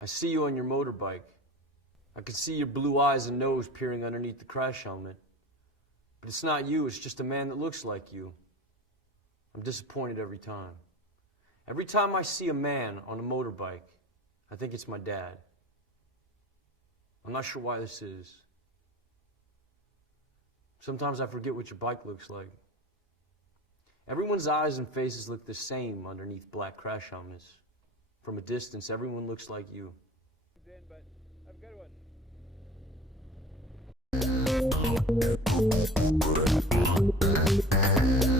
I see you on your motorbike. I can see your blue eyes and nose peering underneath the crash helmet. But it's not you, it's just a man that looks like you. I'm disappointed every time. Every time I see a man on a motorbike, I think it's my dad. I'm not sure why this is. Sometimes I forget what your bike looks like. Everyone's eyes and faces look the same underneath black crash helmets. From a distance, everyone looks like you. But I've got one.